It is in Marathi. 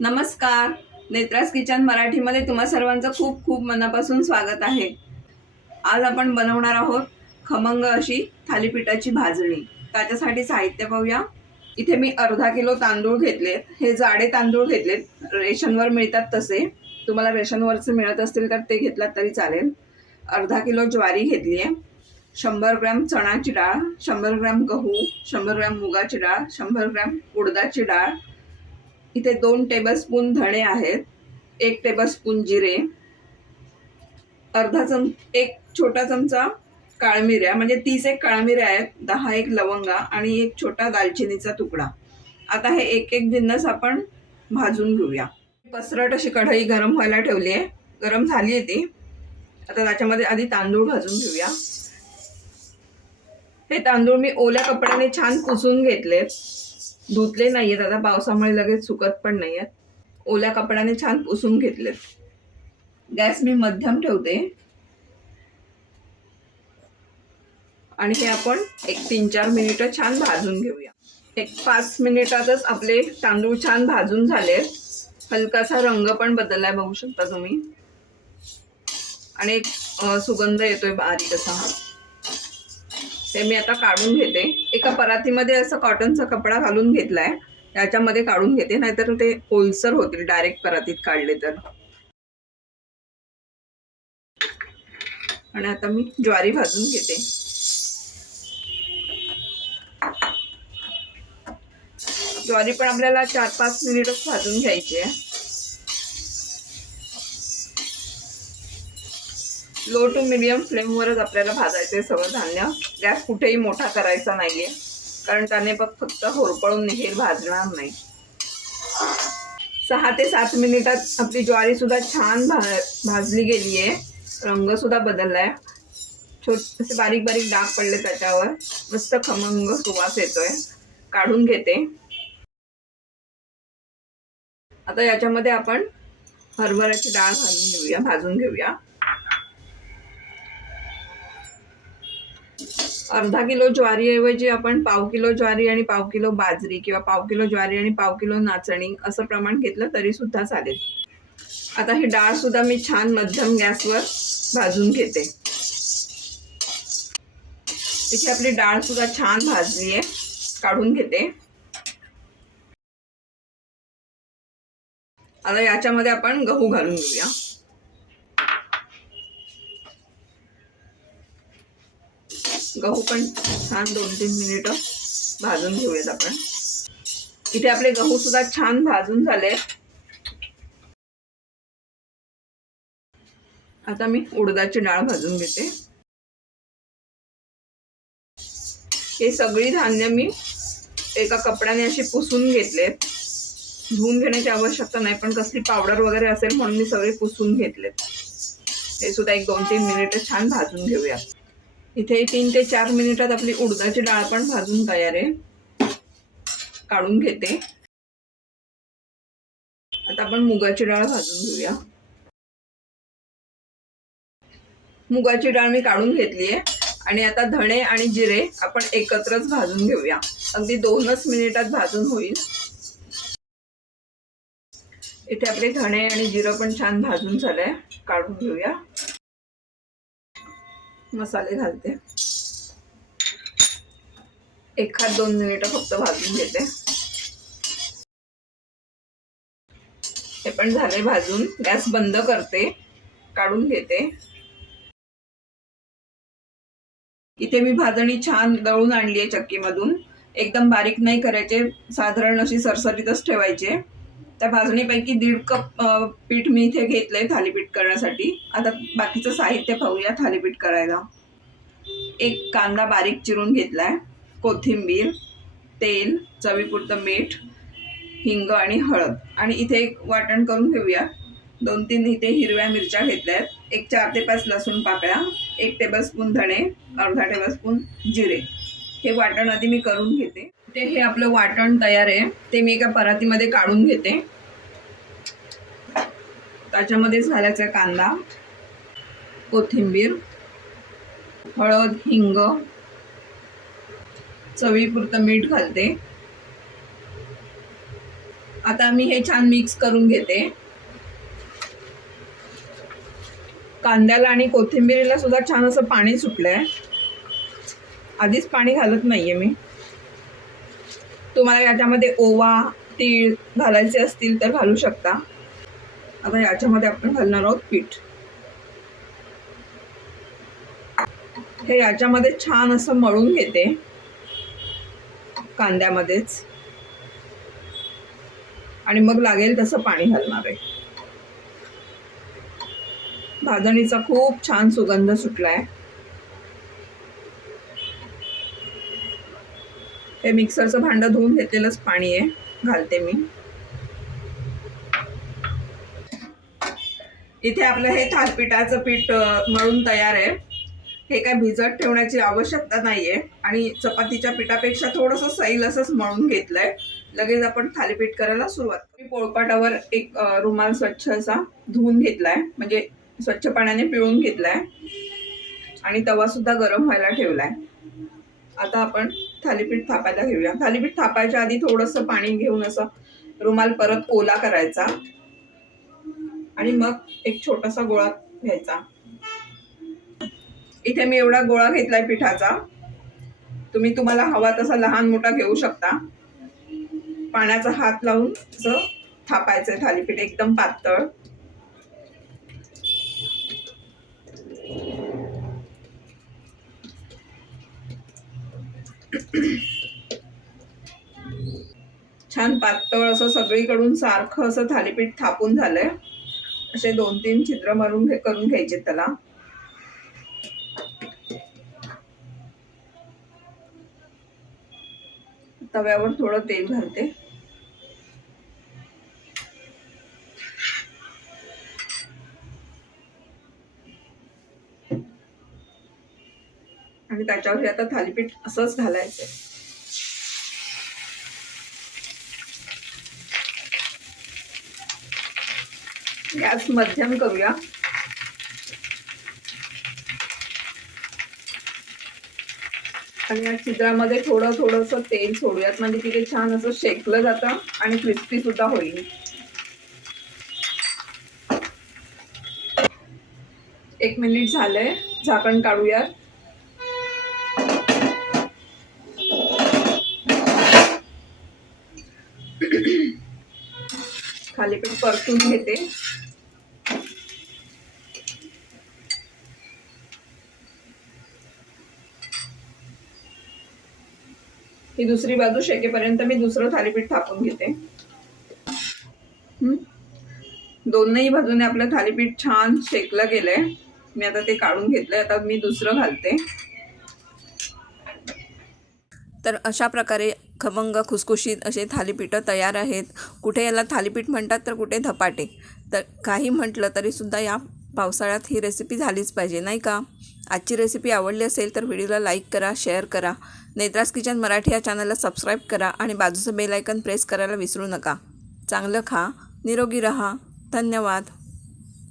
नमस्कार. नेत्रास किचन मराठीमध्ये तुम्हा सर्वांचं खूप खूप मनापासून स्वागत आहे. आज आपण बनवणार आहोत खमंग अशी थालीपीठाची भाजणी. त्याच्यासाठी साहित्य पाहूया. इथे मी अर्धा किलो तांदूळ घेतलेत. हे जाडे तांदूळ घेतलेत, रेशनवर मिळतात तसे. तुम्हाला रेशनवरचे मिळत असतील तर ते घेतलात तरी चालेल. अर्धा किलो ज्वारी घेतली आहे, 100 ग्रॅम चणाची डाळ, 100 ग्रॅम गहू, 100 ग्रॅम मुगाची डाळ, 100 ग्रॅम उडदाची डाळ. इथे 2 टेबलस्पून धणे आहेत, 1 टेबलस्पून जिरे, एक छोटा चमचा काळमिऱ्या, म्हणजे 30 एक काळमिऱ्या आहेत, 10 एक लवंगा आणि एक छोटा दालचिनीचा तुकडा. आता हे एक एक जिन्नस आपण भाजून घेऊया. पसरट अशी कढई गरम व्हायला ठेवली आहे. गरम झाली आहे ती. आता त्याच्यामध्ये आधी तांदूळ भाजून घेऊया. हे तांदूळ मी ओल्या कपड्याने छान पुसून घेतलेत, धुतले नाहीयेत. आता पावसामुळे लगेच सुकत पण नाहीयेत. ओल्या कपड्याने छान पुसून घेतलेत. गॅस मी मध्यम ठेवते आणि हे आपण एक 3-4 मिनिटं छान भाजून घेऊया. एक 5 मिनिटातच आपले तांदूळ छान भाजून झाले. हलकासा रंग पण बदललाय, बघू शकता तुम्ही, आणि एक सुगंध येतोय बारीक असा. ते मी आता काढून घेते. एका परातीमध्ये असं कॉटनचा कपडा घालून घेतलाय, त्याच्यामध्ये काढून घेते, नाहीतर ते ओलसर होतील डायरेक्ट परातीत काढले तर. आणि आता मी ज्वारी भाजून घेते. ज्वारी पण आपल्याला 4-5 मिनिटच भाजून घ्यायची आहे. लो टू मिडियम फ्लेमवरच आपल्याला भाजायचे सगळं धान्य. गॅस कुठेही मोठा करायचा नाहीये, कारण त्याने फक्त होरपळून निघेल, भाजणार नाही. 6 ते 7 मिनिटात आपली ज्वारी सुद्धा छान भाजली गेली आहे. रंग सुद्धा बदललाय, छोटेसे बारीक बारीक डाग पडले त्याच्यावर. मस्त खमंग सुवास येतोय. काढून घेते. आता याच्यामध्ये आपण हरभऱ्याची डाळ घालून घेऊया, भाजून घेऊया. अर्धा किलो ज्वारीऐवजी आपण पाव किलो ज्वारी आणि पाव किलो बाजरी, किंवा पाव किलो ज्वारी आणि पाव किलो नाचणी असं प्रमाण घेतलं तरी सुद्धा चालेल. आता ही डाळ सुद्धा मी छान मध्यम गॅसवर भाजून घेते. इथे आपली डाळ सुद्धा छान भाजली आहे. काढून घेते. आता याच्यामध्ये आपण गहू घालून घेऊया. गहू पण छान 2-3 मिनिटं भाजून घेऊयात आपण. इथे आपले गहू सुद्धा छान भाजून झाले. आता मी उडदाची डाळ भाजून घेते. हे सगळी धान्य मी एका कपड्याने अशी पुसून घेतलेत. धुवून घेण्याची आवश्यकता नाही, पण कसली पावडर वगैरे असेल म्हणून मी सगळे पुसून घेतलेत. हे सुद्धा एक 2-3 मिनिटं छान भाजून घेऊया. इथे 3 ते 4 मिनिटात आपली उडदाची डाळ पण भाजून तयार आहे. काढून घेते. आता आपण मुगाची डाळ भाजून घेऊया. मुगाची डाळ मी काढून घेतली आहे. आणि आता धणे आणि जिरे आपण एकत्रच भाजून घेऊया. अगदी 2च मिनिटात भाजून होईल. इथे आपले धणे आणि जिरं पण छान भाजून झालंय. काढून घेऊया. मसाले घालते. 1-2 मिनिटं फक्त भाजून घेते. हे पण झाले भाजून. गॅस बंद करते. काढून घेते. इथे मी भाजणी छान दळून आणली आहे चक्कीमधून. एकदम बारीक नाही करायचे, साधारण अशी सरसरीतच ठेवायचे. त्या भाजणीपैकी 1.5 कप पीठ मी इथे घेतलंय थालीपीठ करण्यासाठी. आता बाकीचं साहित्य पाहूया थालीपीठ करायला. एक कांदा बारीक चिरून घेतलाय, कोथिंबीर, तेल, चवीपुरतं मीठ, हिंग आणि हळद. आणि इथे एक वाटण करून घेऊया. 2-3 इथे हिरव्या मिरच्या घेतल्यात, एक 4 ते 5 लसूण पाकळ्या, 1 टेबलस्पून धणे, अर्धा टेबलस्पून जिरे. हे वाटण आधी मी करून घेते. ते हे आपलं वाटण तयार आहे. ते मी एका परातीमध्ये काढून घेते. त्याच्यामध्येच घालायचा कांदा, कोथिंबीर, हळद, हिंग, चवीपुरतं मीठ घालते. आता मी हे छान मिक्स करून घेते. कांद्याला आणि कोथिंबीरीला सुद्धा छान असं पाणी सुटलंय. आधीच पाणी घालत नाहीये मी. तुम्हाला याच्यामध्ये ओवा, तीळ घालायचे असतील तर घालू शकता. आता याच्यामध्ये आपण घालणार आहोत पीठ. हे याच्यामध्ये छान असं मळून घेते कांद्यामध्येच, आणि मग लागेल तसं पाणी घालणार आहे. भाजणीचा खूप छान सुगंध सुटलाय. हे मिक्सरचं भांडं धुवून घेतलेलंच पाणी आहे, घालते मी. इथे आपलं हे थालीपीठाचं पीठ मळून तयार आहे. हे काय भिजत ठेवण्याची आवश्यकता नाहीये आणि चपातीच्या पिठापेक्षा थोडंसं सैल असंच मळून घेतलंय. लगेच आपण थालीपीठ करायला सुरुवात करू. मी पोळपाटावर एक रुमाल स्वच्छ असा धुवून घेतलाय, म्हणजे स्वच्छ पाण्याने पिळून घेतलाय, आणि तवा सुद्धा गरम व्हायला ठेवलाय. आता आपण थालीपीठ थापायला घेऊया. थालीपीठ थापायच्या आधी थोडंसं पाणी घेऊन असं रुमाल परत ओला करायचा आणि मग एक छोटासा गोळा घ्यायचा. इथे मी एवढा गोळा घेतलाय पिठाचा. तुम्हाला हवा तसा लहान मोठा घेऊ शकता. पाण्याचा हात लावून असं थापायचंय थालीपीठ एकदम पातळ. छान पातळ असं सगळीकडून सारखं असं थालीपीठ थापून झालंय. असे 2-3 छिद्र मारून करून घ्यायचे त्याला. तव्यावर थोडं तेल घालते. आणि त्याच्यावर आता थालीपीठ असंच घालायचंय. गॅस मध्यम करूया. आणि या छिद्रामध्ये थोडंसं तेल सोडूयात, म्हणजे तिथे छान असं शेकलं जातं आणि क्रिस्पी सुद्धा होईल. 1 मिनिट झालंय, झाकण काढूया. थालीपीठ परतून घेते. ही दुसरी बाजू शेकेपर्यंत मी दुसरं थालीपीठ थापून घेते. दोन्ही बाजूने आपलं थालीपीठ छान शेकलं गेलंय. मी आता ते काढून घेतलंय. आता मी दुसरं घालते. तर अशा प्रकारे खमंग खुसखुशीत असे थालीपीठं तयार आहेत. कुठे याला थालीपीठ म्हणतात तर कुठे धपाटे. तर काही म्हटलं तरीसुद्धा या पावसाळ्यात ही रेसिपी झालीच पाहिजे, नाही का? आजची रेसिपी आवडली असेल तर व्हिडिओला लाईक करा, शेअर करा. नेत्रास किचन मराठी या चॅनलला सबस्क्राईब करा आणि बाजूचं बेल आयकन प्रेस करायला विसरू नका. चांगलं खा, निरोगी रहा. धन्यवाद.